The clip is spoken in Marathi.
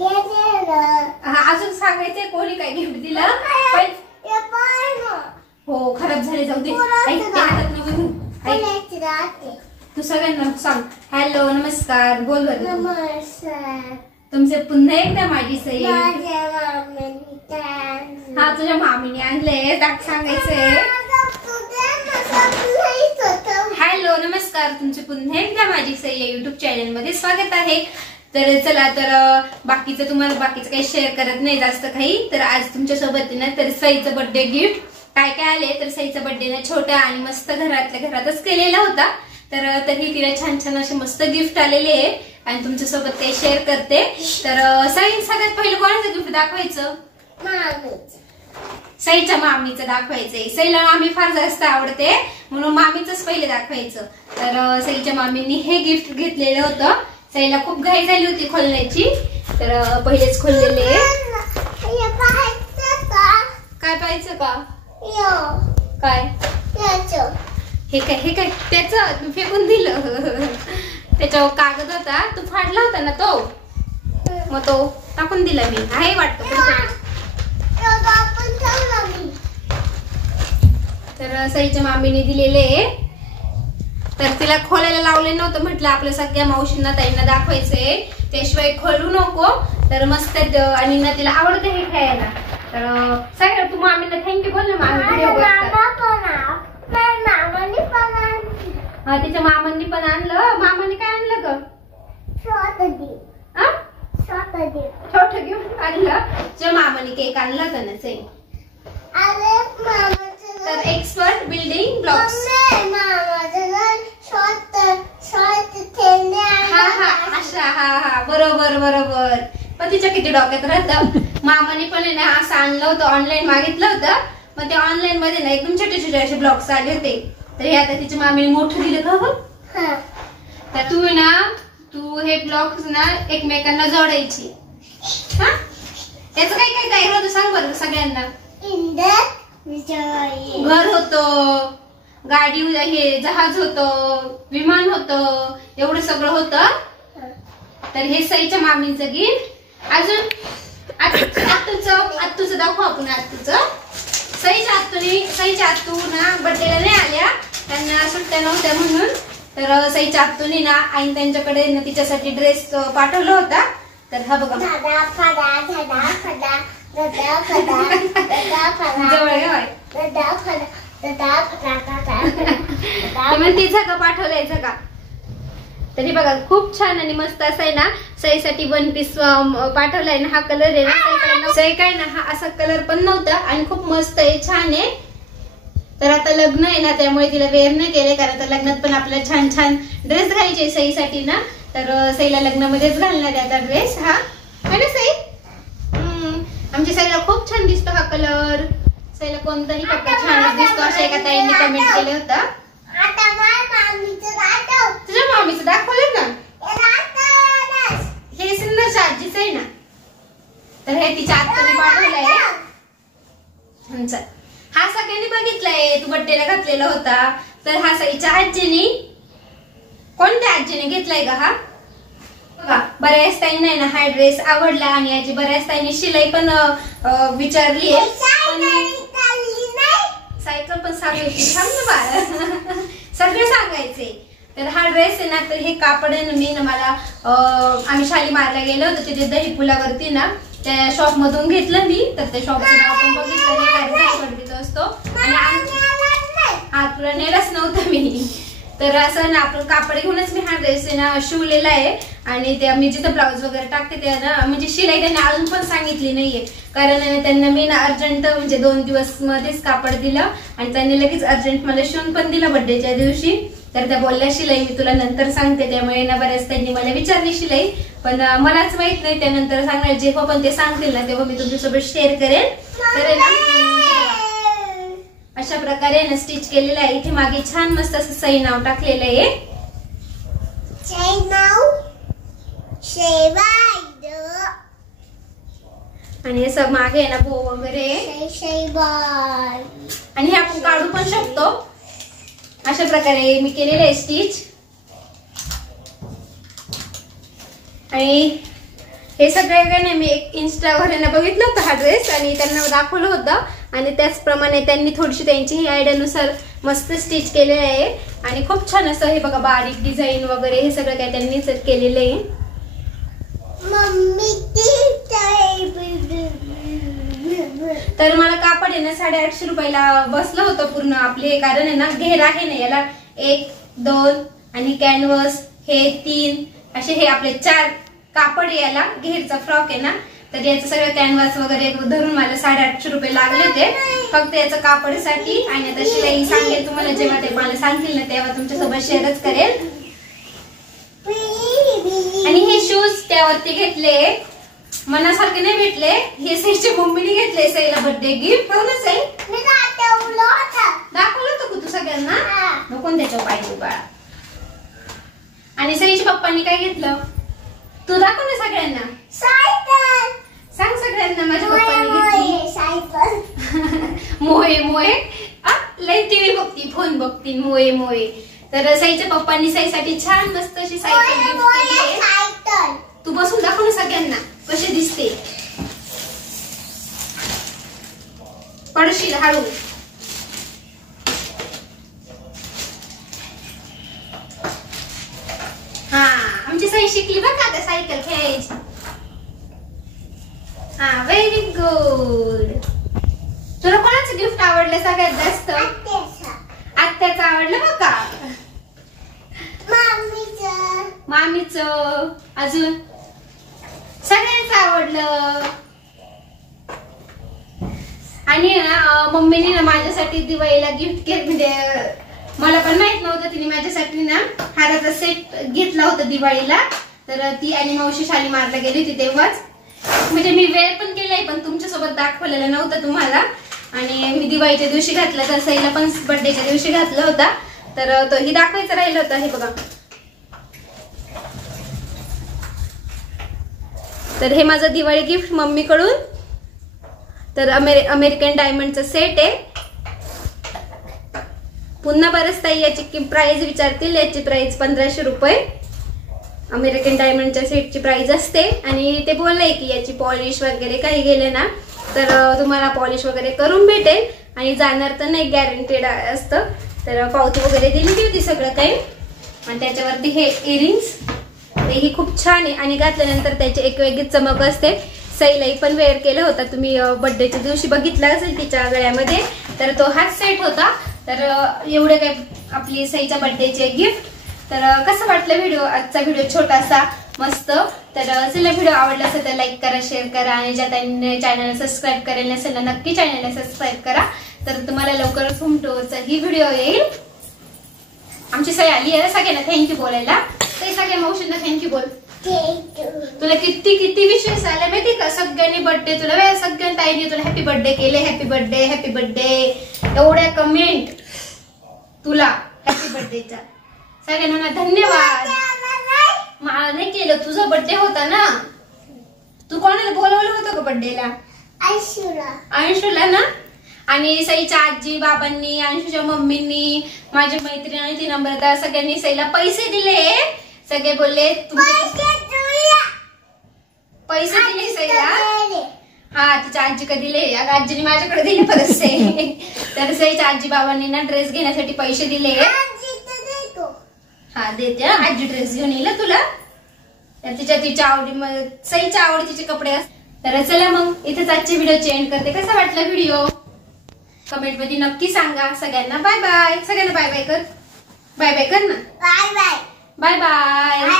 अजून सांगायचंय कोणी काय गिफ्ट दिलं. हो खराब झाले, जाऊ दे. तू सगळ्यांना सांग हॅलो नमस्कार बोल बरं. नमस्कार. तुमचे पुन्हा एकदा माझी सई. हा तुझ्या मामीने आणले ताक सांगायचंय. हॅलो नमस्कार, तुमचे पुन्हा एकदा माझी सई या युट्यूब चॅनल मध्ये स्वागत आहे. तर चला, तर बाकीचं तुम्हाला बाकीचं काही शेअर करत नाही जास्त काही. तर आज तुमच्या सोबत ना तर सईचं बर्थडे गिफ्ट काय काय आले. तर सईचा बर्थडे ना छोटा आणि मस्त घरातल्या घरातच केलेला होता. तर तरी तिला छान छान असे मस्त गिफ्ट आलेले आहे आणि तुमच्या सोबत काही शेअर करते. तर सई सगळ्यात पहिलं कोणाचं गिफ्ट दाखवायचं? सईच्या मामीचं दाखवायचंय. सईला मामी फार जास्त आवडते म्हणून मामीचंच पहिले दाखवायचं. तर सईच्या मामींनी हे गिफ्ट घेतलेलं होतं. सईला खूप घाई झाली होती खोलण्याची, तर पहिलेच खोललेले. काय पाहायचं का? काय हे काय हे काय त्याचं फेकून दिलं. त्याच्यावर कागद होता, तू फाडला होता ना तो, मग तो टाकून दिला मी. आहे वाटतं. तर सईच्या मामीने दिलेले. तर तिला खोलायला लावले नव्हतं, म्हटलं आपल्या सगळ्या मावशींना ताईंना दाखवायचंय, त्याशिवाय खोलू नको. तर मस्त आणि ना तिला आवडतं हे खायला. तर सगळं तू मामींना थँक्यू बोल ना. मामी व्हिडिओ बघतात. हा तिच्या मामांनी पण आणलं. मामाने काय आणलं ग? छोटं गिफ्ट आणलं. तुझ्या मामाने केक आणला होता ना सई. तर एक्सपर्ट बिल्डिंग ब्लॉक्स. हा बरोबर बरोबर. पण तिच्या किती डोक्यात राहतं. मामाने पण आहे ना असं आणलं होतं, ऑनलाईन मागितलं होतं. मग ते ऑनलाईन मध्ये ना एकदम छोटे छोटे असे ब्लॉक्स आले होते. तर हे आता तिच्या मामीने मोठं दिलं का बघ. तर तू ना तू हे ब्लॉक्स ना एकमेकांना जोडायची. हा त्याचं काय काय काय होतं सांग बरं सगळ्यांना. घर होतं, गाडी, हे जहाज होतं, विमान होतं, एवढं सगळं होतं. तर हे सईच्या मामींचं गिफ्ट. अजून आत्तूचं दाखवू आपण. सईच्या आत्तू ना बर्थडेला नाही आल्या, त्यांना सुट्ट्या नव्हत्या म्हणून. तर सईच्या आत्तूने ना आई त्यांच्याकडे ना तिच्यासाठी ड्रेस पाठवला होता. तर हा बघा झगा पाठवलाय झगा. तरी बघा खूप छान आणि मस्त असं आहे ना. सईसाठी वन पीस पाठवलाय ना. हा कलर आहे ना सई काय ना हा असा कलर पण नव्हता आणि खूप मस्त आहे, छान आहे. तर आता लग्न आहे ना त्यामुळे तिला वेअर नाही केले, कारण आता लग्नात पण आपल्याला छान छान ड्रेस घालायचे सईसाठी ना. तर सईला लग्नामध्येच घालणार आहे आता ड्रेस. हा आहे ना सई. आमच्या सईला खूप छान दिसतो हा कलर. सईला कोणताही कपडा छान दिसतो असं एका ताईंनी कमेंट केलं होतं. तुझ्या मामीचं दाखवलं ना. हे सिन्नरच्या आजीचं आहे ना. तर हे तिच्या आत्याने पाठवलंय. हा सगळ्यांनी बघितलाय, तू बड्डेला घातलेला होता. तर हा सईच्या आजीने, कोणत्या आजीने घेतलाय का हा बघा. बऱ्याच ताईंना ना हा ड्रेस आवडला आणि याची बऱ्याच ताईंनी शिलाई पण विचारली आहे. सायकल पण सांगायची, थांब ना बाळा. सगळे सांगायचे. तर हा ड्रेस आहे ना, तर हे कापड आहे ना, मी ना मला आम्ही शालीमारला गेलो होतो तिथे दही पुलावरती ना, त्या शॉप मधून घेतलं मी. तर त्या शॉपचं नाव पण बघितलं असतो आणि हा तुला नेलाच नव्हतं मी. तर असं ना आपण कापड घेऊनच मी हा ड्रेस आहे ना शिवलेला आहे. आणि त्या मी जिथं ब्लाऊज वगैरे टाकते त्या ना म्हणजे शिलाई त्यांनी अजून पण सांगितली नाहीये, कारण त्यांना मी ना अर्जंट म्हणजे 2 दिवस मध्येच कापड दिलं आणि त्यांनी लगेच अर्जंट मला शिवून पण दिलं बर्थडेच्या दिवशी. तर त्या बोलल्या शिलाई मी तुला नंतर सांगते. त्यामुळे ना बऱ्याच त्यांनी मला विचारली शिलाई, पण मलाच माहित नाही. त्यानंतर सांगणार जेव्हा पण ते सांगतील ना तेव्हा मी तुमच्यासोबत शेअर करेन. तर ना अशा प्रकारे ना स्टिच केलेलं आहे. इथे मागे छान मस्त असं सई नाव टाकलेलं आहे. आणि असं मागे आहे ना बो वगैरे. आणि हे आपण काढू पण शकतो. अशा प्रकारे मी केलेलं आहे स्टिच. आणि हे सगळे गाणे मी एक इंस्टावर यांना बघितलं होतं हा ड्रेस आणि त्यांना दाखवलं होतं आणि त्याचप्रमाणे त्यांनी थोडीशी त्यांची ही आयडियानुसार मस्त स्टिच केलेलं आहे आणि खूप छान असं हे बघा बारीक डिझाईन वगैरे हे सगळं काय त्यांनीच केलेलं आहे. तर मला कापड आहे ना 850 रुपयाला बसलं होतं पूर्ण आपले, कारण आहे ना घेर आहे ना याला 1, 2 आणि कॅनव्हस हे 3 असे हे आपले 4 कापड याला घेरचा फ्रॉक आहे ना. तर याचं सगळं कॅनव्हास वगैरे धरून मला 850 रुपये लागले होते फक्त याचं कापडसाठी. आणि आता शिलाई सांगेल तुम्हाला, जेव्हा ते मला सांगतील ना तेव्हा तुमच्यासोबत शेअरच करेल. आणि हे शूज त्यावरती घेतले, मनासारखे नाही भेटले, हे सईच्या मम्मीने घेतले सईला बर्थडे गिफ्ट. हो ना सई? दाखवलं होतं का तू सगळ्यांना? नको त्याच्या पाहिजे बाळा. आणि सईच्या पप्पांनी काय घेतलं तू दाखव ना सगळ्यांना. सांग सगळ्यांना माझ्या पप्पांनी घेतली मोये मोये. लई टीव्ही बघती, फोन बघती, मोये मोये. तर सईच्या पप्पांनी सईसाठी छान मस्त अशी सायकल गिफ्ट केली आहे. तू बसून दाखव ना सगळ्यांना कशी दिसते. पडशील हळू. हा आमची सई शिकली बघ आता सायकल खेळायची. हा व्हेरी गुड. तुला कोणाचं गिफ्ट आवडलं सगळ्यात जास्त? आत्याचं आवडलं बघ का? मामीचं अजून सगळ्यांचं आवडलं. आणि मम्मीने ना माझ्यासाठी दिवाळीला गिफ्ट केलं, म्हणजे मला पण माहित नव्हतं, तिने माझ्यासाठी ना हाराचा सेट घेतला होता दिवाळीला. तर ती आणि मावशी शालीमारला गेली होती तेव्हाच, म्हणजे मी वेळ पण केलाय पण तुमच्यासोबत दाखवलेलं नव्हतं तुम्हाला. आणि मी दिवाळीच्या दिवशी घातला, तर सईला पण बर्थडेच्या दिवशी घातला होता, तर तोही दाखवायचं राहिलं होतं. हे बघा, तर हे माझं दिवाळी गिफ्ट मम्मीकडून. तर अमेरिकन डायमंडचं सेट आहे. पुन्हा बरंच ताई याची प्राइस विचारतील, याची प्राइस 1500 रुपये अमेरिकन डायमंडच्या सेटची प्राइस असते. आणि ते बोलले की याची पॉलिश वगैरे काही गेले ना तर तुम्हाला पॉलिश वगैरे करून भेटेल आणि जाणार तर नाही, गॅरंटेड असतं. तर पावती वगैरे दिलेली होती सगळं काही. आणि त्याच्यावरती हे इयरिंग्स, तेही खूप छान आहे आणि घातल्यानंतर त्याची एक वेगळीच चमक असते. सईलाई पण वेअर केलं होता, तुम्ही बर्थडेच्या दिवशी बघितला असेल तिच्या गळ्यामध्ये. तर तो हाच सेट होता. तर एवढे काय आपली सईच्या बर्थडेचे गिफ्ट. तर कसं वाटलं व्हिडिओ, आजचा व्हिडिओ छोटासा मस्त. तर चला, व्हिडिओ आवडला असेल तर लाईक करा, शेअर करा आणि ज्या त्यांनी चॅनलला सबस्क्राईब करेल नसेल ना नक्की चॅनलला सबस्क्राईब करा. तर तुम्हाला लवकरच होम टूरचा ही व्हिडिओ येईल. आमची सई आली आहे सगळ्यांना थँक्यू बोलायला. ते सगळ्या मावशींना थँक्यू बोल. तुला किती किती विशेष आले माहिती का? सगळ्यांनी बर्थडे, तुला सगळ्या ताईने तुला हॅपी बर्थडे केले, हॅपी बर्थडे हॅपी बर्थडे, एवढ्या कमेंट तुला हॅपी बर्थडेच्या. सगळ्यांना धन्यवाद. मला नाही केलं, तुझा बर्थडे होता ना. तू कोणाला बोलवलं होतं का बर्थडेला? अंशूला ना. आणि सईच्या आजी बाबांनी, अंशूच्या मम्मींनी, माझ्या मैत्रिणी आणि ती नम्रता सगळ्यांनी सईला पैसे दिले. सगळे बोलले पैसे दिले सईला. हा तिच्या आजी का दिले, आजीने माझ्याकडे दिले पैसे. तर सईच्या आजी बाबांनी ना ड्रेस घेण्यासाठी पैसे दिले. हा देते, आजी ड्रेस घेऊन येईल तुला. तिच्या आवडी, सईच्या आवडीचे कपडे असतात. तर चला मग इथेच आजची व्हिडिओ एंड करते. कसा वाटला व्हिडिओ कमेंट मध्ये नक्की सांगा. सगळ्यांना बाय बाय. सगळ्यांना बाय बाय कर. बाय बाय कर ना. Bye bye. Bye bye.